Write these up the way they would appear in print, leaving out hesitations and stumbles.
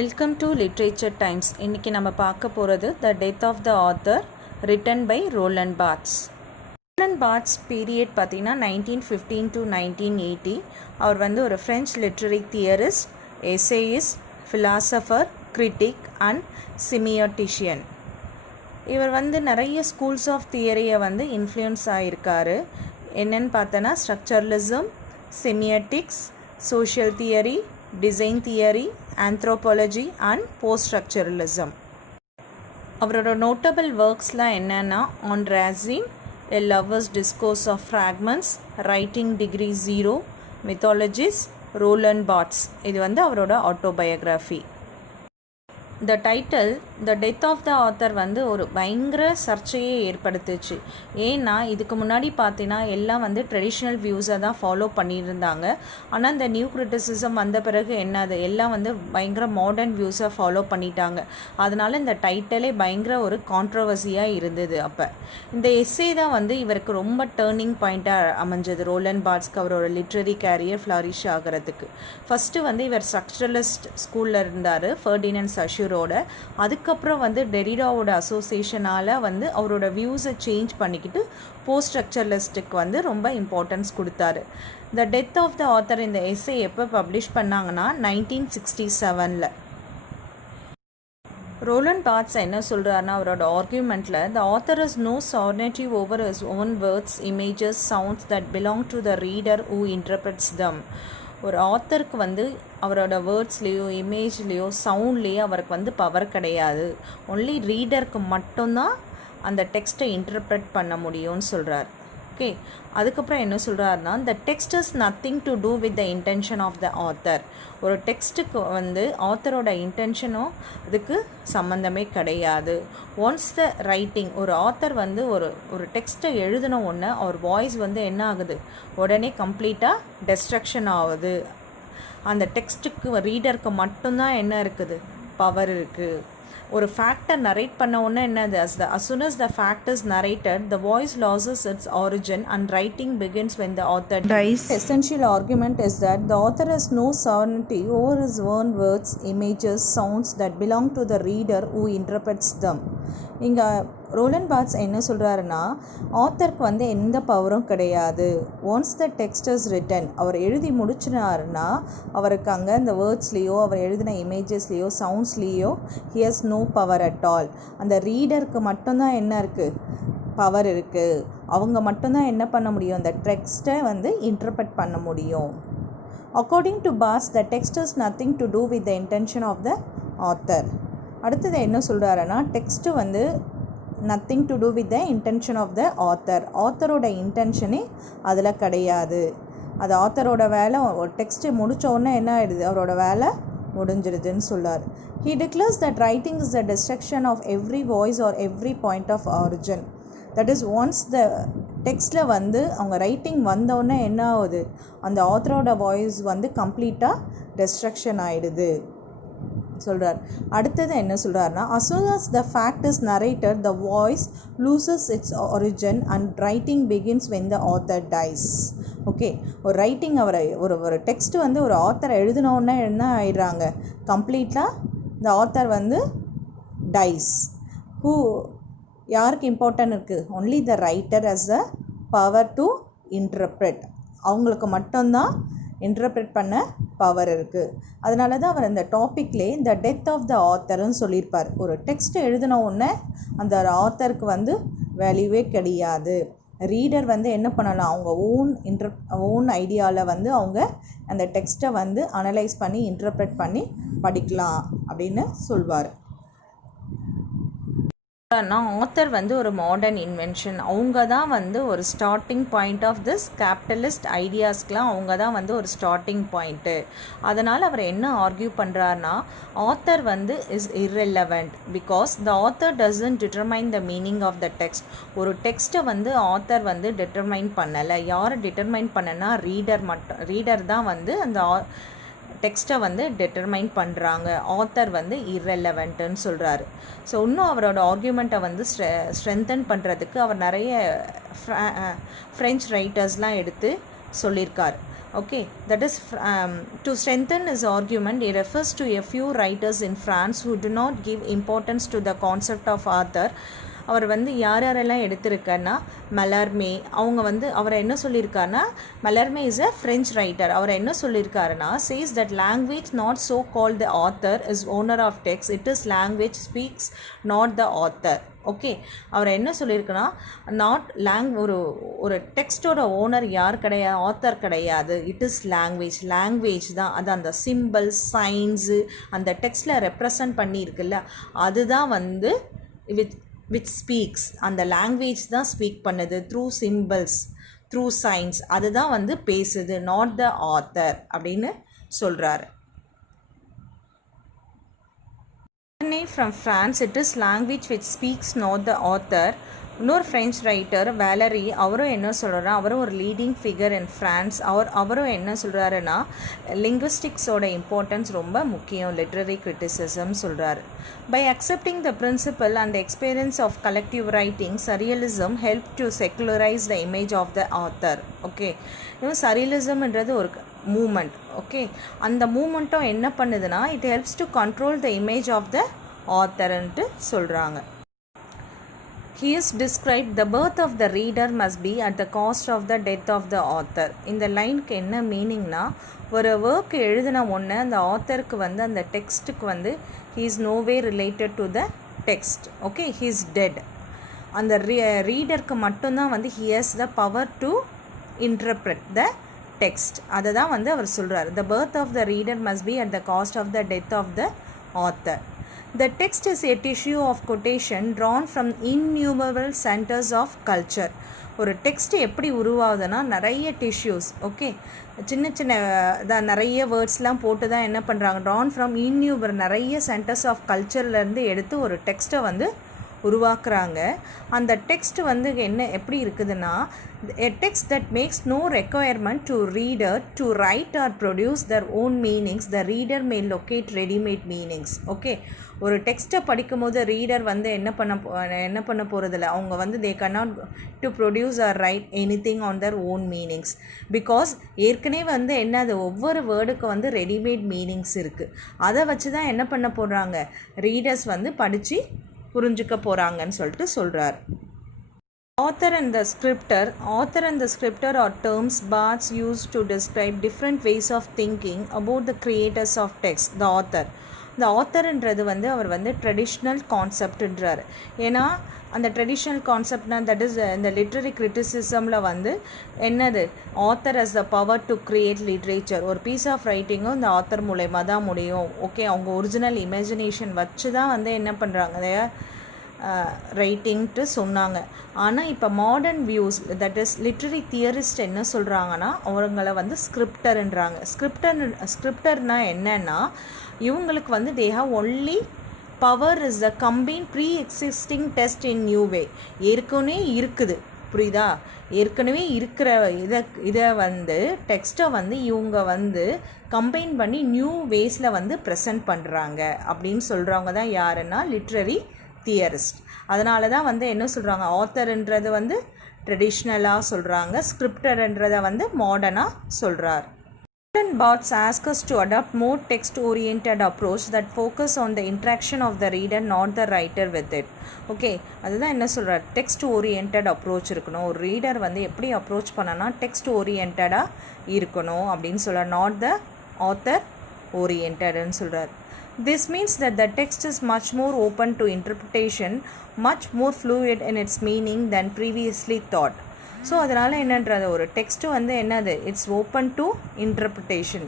Welcome to literature times. இன்றைக்கி நம்ம பார்க்க போகிறது the death of the author written by Roland Barthes. Roland Barthes period பார்த்திங்கன்னா 1915 to 1980. அவர் ஒரு French literary theorist, essayist, philosopher, critic and semiotician. இவர் நிறைய ஸ்கூல்ஸ் ஆஃப் தியரியை இன்ஃப்ளூயன்ஸ் ஆகியிருக்காரு. என்னென்னு பார்த்தோன்னா structuralism, semiotics, social theory, design theory, anthropology and post-structuralism. அவரோட notable worksலாம் என்னன்னா on Racine, A Lover's Discourse of Fragments, Writing Degree 0, Mythologies, Roland Barthes. இது அவரோட autobiography. The title The Death of the Author ஒரு பயங்கர சர்ச்சையை ஏற்படுத்துச்சு. ஏன்னா இதுக்கு முன்னாடி பார்த்தீங்கன்னா எல்லாம் ட்ரெடிஷ்னல் வியூஸை தான் ஃபாலோ பண்ணியிருந்தாங்க. ஆனால் இந்த நியூ கிரிட்டிசிசம் வந்த பிறகு என்னது எல்லாம் பயங்கர மாடர்ன் வியூஸை ஃபாலோ பண்ணிட்டாங்க. அதனால் இந்த டைட்டிலே பயங்கர ஒரு கான்ட்ரவர்சியாக இருந்தது. அப்போ இந்த எஸ்ஸே தான் இவருக்கு ரொம்ப டேர்னிங் பாயிண்ட்டாக அமைஞ்சது. ரோலண்ட் பார்த்ஸ்க்கு அவரோட லிட்ரரி கேரியர் ஃப்ளரிஷ் ஆகிறதுக்கு. ஃபஸ்ட்டு இவர் ஸ்ட்ரக்சரலிஸ்ட் ஸ்கூலில் இருந்தார், ஃபெர்டினண்ட் சஷூரோட. அதுக்கப்புறம் டெரிடாவோட அசோசியேஷனால் அவரோட வியூஸை சேஞ்ச் பண்ணிக்கிட்டு போஸ்ட் ஸ்ட்ரக்சரலிஸ்ட்டுக்கு ரொம்ப இம்பார்ட்டன்ஸ் கொடுத்தாரு. The death of the author இந்த எஸ்ஸே எப்போ பப்ளிஷ் பண்ணாங்கன்னா 1967. ரோலண்ட் பார்த்ஸ் என்ன சொல்கிறாருன்னா அவரோட ஆர்கியூமெண்ட்டில் the author is no sovereignty over his own words, images, sounds that belong to the reader who interprets them. ஒரு ஆத்தருக்கு அவரோட வேர்ட்ஸ்லேயோ இமேஜ்லேயோ சவுண்ட்லேயோ அவருக்கு பவர் கிடையாது. ஒன்லி ரீடருக்கு மட்டும்தான் அந்த டெக்ஸ்ட்டை இன்டர்பிரட் பண்ண முடியும்னு சொல்கிறார். ஓகே, அதுக்கப்புறம் என்ன சொல்கிறாருன்னா the text is nothing to do with the intention of the author. ஒரு டெக்ஸ்ட்டுக்கு ஆத்தரோட இன்டென்ஷனும் அதுக்கு சம்மந்தமே கிடையாது. ஒன்ஸ் த ரைட்டிங், ஒரு ஆத்தர் ஒரு டெக்ஸ்ட்டை எழுதின உடனே அவர் வாய்ஸ் என்ன ஆகுது, உடனே கம்ப்ளீட்டாக டெஸ்ட்ரக்ஷன் ஆகுது. அந்த டெக்ஸ்ட்டுக்கு ரீடருக்கு மட்டும்தான் என்ன இருக்குது, பவர் இருக்குது. ஒரு ஃபேக்டை நரேட் பண்ண உடனே என்னது, as soon as the fact is narrated, the voice loses its origin and writing begins when the author dies. The essential argument is that the author has no sovereignty over his own words, images, sounds that belong to the reader who interprets them. இங்கே ரோலண்ட் பார்த்ஸ் என்ன சொல்கிறாருன்னா ஆத்தருக்கு எந்த பவரும் கிடையாது. Once the text is written, அவர் எழுதி முடிச்சினாருன்னா அவருக்கு அங்கே இந்த வேர்ட்ஸ்லேயோ அவர் எழுதின இமேஜஸ்லேயோ சவுண்ட்ஸ்லேயோ he has no power at all. அந்த ரீடருக்கு மட்டும்தான் என்ன இருக்குது, பவர் இருக்குது. அவங்க மட்டும்தான் என்ன பண்ண முடியும், அந்த டெக்ஸ்ட்டை இன்டர்பிரட் பண்ண முடியும். According to Barthes the text is nothing to do with the intention of the author. அடுத்தது என்ன சொல்கிறாருன்னா text nothing to do with the intention of the author. ஆத்தரோட இன்டென்ஷனே அதில் கிடையாது. அது ஆத்தரோட வேலை. ஒரு டெக்ஸ்ட்டு முடித்த உடனே என்ன ஆகிடுது, அவரோட வேலை முடிஞ்சிருதுன்னு சொல்கிறார். He declares that writing is the destruction of every voice or every point of origin. That is, once the டெக்ஸ்ட்டில் அவங்க ரைட்டிங் வந்தோடனே என்ன ஆகுது, அந்த ஆத்தரோட வாய்ஸ் கம்ப்ளீட்டாக டெஸ்ட்ரக்ஷன் ஆகிடுது சொல்கிறார். அடுத்தது என்ன சொல்கிறாருன்னா as soon as the fact is narrated, the voice loses its origin and writing begins when the author dies. Okay, ஒரு ரைட்டிங் ஒரு டெக்ஸ்ட்டு ஒரு ஆத்தரை எழுதினோடனே என்ன ஆயிடுறாங்க, கம்ப்ளீட்டாக இந்த ஆத்தர் டைஸ். ஹூ, யாருக்கு இம்பார்ட்டன்ட் இருக்குது, only the writer has the power to interpret. அவங்களுக்கு மட்டும்தான் இன்டர்பிரட் பண்ண பவர் இருக்குது. அதனால தான் அவர் அந்த டாப்பிக்லேயே இந்த டெத் ஆஃப் த ஆத்தர்னு சொல்லியிருப்பார். ஒரு டெக்ஸ்ட் எழுதின உடனே அந்த ஆத்தருக்கு வேல்யூவே கிடையாது. ரீடர் என்ன பண்ணலாம், அவங்க ஓன் ஐடியாவில் அவங்க அந்த டெக்ஸ்ட்டை அனலைஸ் பண்ணி இன்டர்பிரட் பண்ணி படிக்கலாம் அப்படின்னு சொல்வார். ஆத்தர் ஒரு மாடர்ன் இன்வென்ஷன். அவங்க தான் ஒரு starting point of this capitalist ஐடியாஸ்க்கெலாம் அவங்க தான் ஒரு ஸ்டார்டிங் பாயிண்ட்டு. அதனால் அவர் என்ன ஆர்கியூ பண்ணுறாருனா author is irrelevant because the author doesn't determine the meaning of the text. ஒரு டெக்ஸ்ட்டை ஆத்தர் டிட்டர்மைன் பண்ணலை. யாரை டிட்டர்மைன் பண்ணனா ரீடர் தான் அந்த டெக்ஸ்ட்டை டிட்டர்மைன் பண்ணுறாங்க. ஆத்தர் irrelevantன்னு சொல்கிறாரு. ஸோ இன்னும் அவரோட ஆர்கியூமெண்ட்டை ஸ்ட்ரென்தன் பண்ணுறதுக்கு அவர் நிறைய ஃப்ரெஞ்ச் ரைட்டர்ஸ்லாம் எடுத்து சொல்லியிருக்கார். Okay, that is to strengthen his argument, he refers to a few writers in France who do not give importance to the concept of author. அவர் வந்து யார் யாரெல்லாம் எடுத்திருக்காருன்னா மலர்மே, அவங்க வந்து அவரை என்ன சொல்லியிருக்காருன்னா, Mallarme is a French writer. அவர் என்ன சொல்லியிருக்காருன்னா, says that language not so called the author is owner of text, it is language speaks not the author. Okay, அவர் என்ன சொல்லியிருக்குன்னா, ஒரு டெக்ஸ்டோட ஓனர் யார் கிடையாது, ஆத்தர் கிடையாது, இட் இஸ் லாங்குவேஜ் தான். அது அந்த சிம்பிள் சைன்ஸு அந்த டெக்ஸ்டில் ரெப்ரசன்ட் பண்ணியிருக்குல்ல, அதுதான் வந்து which speaks, அந்த லாங்குவேஜ் தான் ஸ்பீக் பண்ணுது த்ரூ சிம்பிள்ஸ் த்ரூ சைன்ஸ், அதுதான் வந்து பேசுது, நாட் த ஆத்தர் அப்படின்னு சொல்கிறாரு. From France, it is language which speaks, not the author. இன்னொரு ஃப்ரெஞ்ச் ரைட்டர் வேலரி, அவரும் என்ன சொல்கிறாருன்னா, அவரும் ஒரு லீடிங் ஃபிகர் இன் ஃப்ரான்ஸ். அவரும் என்ன சொல்கிறாருன்னா, லிங்குவிஸ்டிக்ஸோட இம்பார்ட்டன்ஸ் ரொம்ப முக்கியம், லிட்ரரி கிரிட்டிசிசம் சொல்கிறாரு. By accepting the principle and experience of collective writing, surrealism help to secularize the image of the author. Okay, இன்னும் சரியலிசம்ன்றது ஒரு மூமெண்ட். ஓகே, அந்த மூமெண்ட்டும் என்ன பண்ணுதுன்னா, it helps to control the image of the ஆத்தர்ன்ட்டு சொல்கிறாங்க. He is described, the birth of the reader must be at the cost of the death of the author. இந்த லைனுக்கு என்ன மீனிங்னா, ஒரு ஒர்க் எழுதின ஒன்று அந்த ஆத்தருக்கு வந்து அந்த டெக்ஸ்ட்டுக்கு வந்து he is no way related to the text. Okay, he is dead. அந்த ரீடருக்கு மட்டும்தான் வந்து he has the power to interpret the text. அதை தான் வந்து அவர் சொல்கிறார். The birth of the reader must be at the cost of the death of the author. The text is a tissue of quotation drawn from innumerable centers of culture. ஒரு text எப்படி உருவாகுதுன்னா, நிறைய tissues, okay, சின்ன நிறைய வேர்ட்ஸ்லாம் போட்டு தான் என்ன பண்ணுறாங்க, Tran from நிறைய சென்டர்ஸ் ஆஃப் கல்ச்சர்லேருந்து எடுத்து ஒரு டெக்ஸ்ட்டை வந்து உருவாக்குறாங்க. அந்த டெக்ஸ்ட் வந்து எப்படி இருக்குதுன்னா, a text that makes no requirement to reader to write or produce their own meanings, the reader may locate ready-made meanings. Okay, ஒரு டெக்ஸ்ட்டை படிக்கும்போது ரீடர் வந்து என்ன பண்ண போகிறதில்ல, அவங்க வந்து they cannot to produce or write anything on their own meanings, because ஏற்கனவே வந்து என்னது, ஒவ்வொரு வேர்டுக்கு வந்து ரெடிமேட் மீனிங்ஸ் இருக்குது. அதை வச்சு தான் என்ன பண்ண போடுறாங்க, ரீடர்ஸ் வந்து படித்து புரிஞ்சுக்க போகிறாங்கன்னு சொல்லிட்டு சொல்கிறார். Author and the scripter are terms Barthes used to describe different ways of thinking about the creators of text. The authorன்றது வந்து அவர் வந்து ட்ரெடிஷ்னல் கான்செப்ட்ன்றார். ஏன்னா அந்த ட்ரெடிஷ்னல் கான்செப்ட்னா, தட் இஸ் இந்த லிட்ரரி கிரிட்டிசிசமில் வந்து என்னது, author has the power to create literature. ஒரு piece of ரைட்டிங்கும் இந்த author மூலயமா தான் முடியும். ஓகே, அவங்க ஒரிஜினல் இமேஜினேஷன் வச்சு தான் வந்து என்ன பண்ணுறாங்க, ரைட்டிங்ட்டு சொன்னாங்க. ஆனால் இப்போ modern views, that is literary theorist என்ன சொல்கிறாங்கன்னா, அவங்கள வந்து ஸ்கிரிப்டர்ன்றாங்க. ஸ்கிரிப்டர்னால் என்னன்னா, இவங்களுக்கு வந்து they have only power is the combine pre existing test in new way. ஏற்கனவே இருக்குது, புரியுதா, ஏற்கனவே இருக்கிற இதை வந்து டெக்ஸ்ட்டை வந்து இவங்க வந்து கம்பைன் பண்ணி நியூ வேஸில் வந்து ப்ரெசென்ட் பண்ணுறாங்க அப்படின்னு சொல்கிறவங்க தான் யாருன்னா லிட்ரரி தியரிஸ்ட். அதனால தான் வந்து என்ன சொல்கிறாங்க, ஆத்தர்ன்றது வந்து ட்ரெடிஷ்னலாக சொல்கிறாங்க, ஸ்கிரிப்டர்ன்றதை வந்து மாடர்னாக சொல்கிறார். Barthes asks us to adopt more text-oriented approach that focus on the interaction of the reader, not the writer with it. Okay, அதுதான் என்ன சொல்கிறார், டெக்ஸ்ட் ஓரியன்ட் அப்ரோச் இருக்கணும். ஒரு ரீடர் வந்து எப்படி அப்ரோச் பண்ணனா டெக்ஸ்ட் ஓரியன்டாக இருக்கணும் அப்படின்னு சொல்கிறார், நாட் த ஆத்தர் ஓரியன்ட்னு சொல்கிறார். This means that the text is much more open to interpretation, much more fluid in its meaning than previously thought. So அதனால் என்னன்றது, ஒரு டெக்ஸ்ட்டு வந்து என்னது, it's open to interpretation.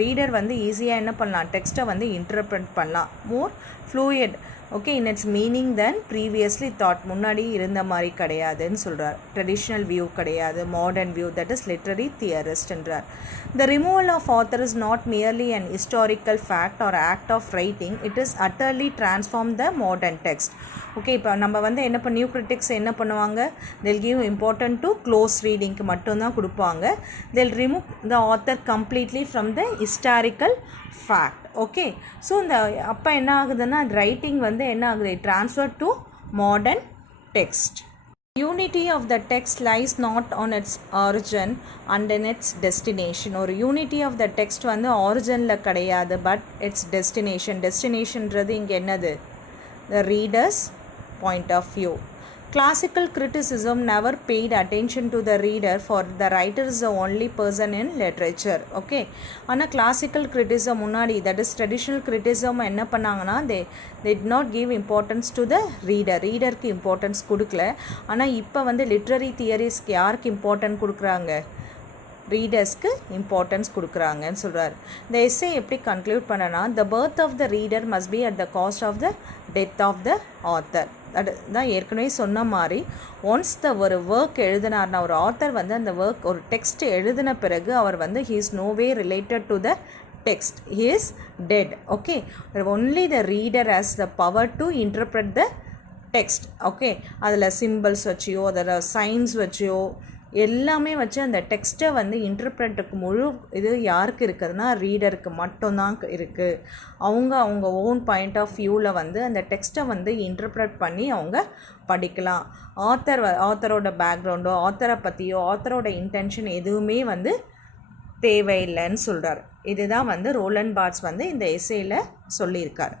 Reader வந்து ஈஸியாக என்ன பண்ணலாம், டெக்ஸ்ட்டை வந்து இன்டர்பிரட் பண்ணலாம். More fluid, okay, in its meaning than previously thought. முன்னாடி இருந்த மாதிரி கிடையாதுன்னு சொல்கிறார். ட்ரெடிஷ்னல் வியூ கிடையாது, modern view, that is literary தியரிஸ்ட்ன்றார். The removal of author is not merely an historical fact or act of writing, it is utterly transform the modern text. Okay, இப்போ நம்ம வந்து என்ன நியூ கிரிட்டிக்ஸ் என்ன பண்ணுவாங்க, they'll give important to close ரீடிங்க்கு மட்டும்தான் கொடுப்பாங்க. they'll remove the author completely from the historical fact. Okay, so இந்த அப்போ என்ன ஆகுதுன்னா, ரைட்டிங் வந்து என்ன ஆகுது, transfer to modern text. Unity of the text lies not on its origin and in its destination. ஒரு யூனிட்டி ஆஃப் த டெக்ஸ்ட் வந்து ஆரிஜினில் கிடையாது, பட் இட்ஸ் டெஸ்டினேஷன். டெஸ்டினேஷன்றது இங்கே என்னது? The reader's point of view. Classical criticism never paid attention to the reader, for the writer is the only person in literature. Okay, ஆனால் classical criticism முன்னாடி, that is traditional criticism என்ன பண்ணாங்கன்னா, they did not give importance to the reader. ரீடருக்கு importance கொடுக்கல. ஆனால் இப்போ வந்து literary தியரிஸ்க்கு யாருக்கு இம்பார்ட்டன்ட் கொடுக்குறாங்க? ரீடர்ஸ்க்கு இம்பார்ட்டன்ஸ் கொடுக்குறாங்கன்னு சொல்கிறார். இந்த எஸ்ஸே எப்படி கன்க்ளூட் பண்ணனா, the birth of the reader must be at the cost of the death of the author. அதுதான் ஏற்கனவே சொன்ன மாதிரி, ஒன்ஸ் ஒரு ஒர்க் எழுதினார்னா, ஒரு ஆத்தர் வந்து அந்த ஒர்க் ஒரு டெக்ஸ்ட் எழுதின பிறகு அவர் வந்து he is no way related to the text, he is dead. Okay, only the reader has the power to interpret the text. Okay, அதில் சிம்பிள்ஸ் வச்சியோ அதில் சைன்ஸ் வச்சியோ எல்லாமே வச்சு அந்த டெக்ஸ்ட்டை வந்து இன்டர்பிரட்டுக்கு முழு இது யாருக்கு இருக்குதுன்னா ரீடருக்கு மட்டும்தான் இருக்குது. அவங்க ஓன் பாயிண்ட் ஆஃப் வியூவில் வந்து அந்த டெக்ஸ்ட்டை வந்து இன்டர்பிரட் பண்ணி அவங்க படிக்கலாம். ஆத்தரோட பேக்ரவுண்டோ ஆத்தரை பற்றியோ ஆத்தரோட இன்டென்ஷன் எதுவுமே வந்து தேவையில்லைன்னு சொல்கிறார். இதுதான் வந்து ரோலண்ட் பார்ட்ஸ் வந்து இந்த எஸ்ஸேயில் சொல்லியிருக்கார்.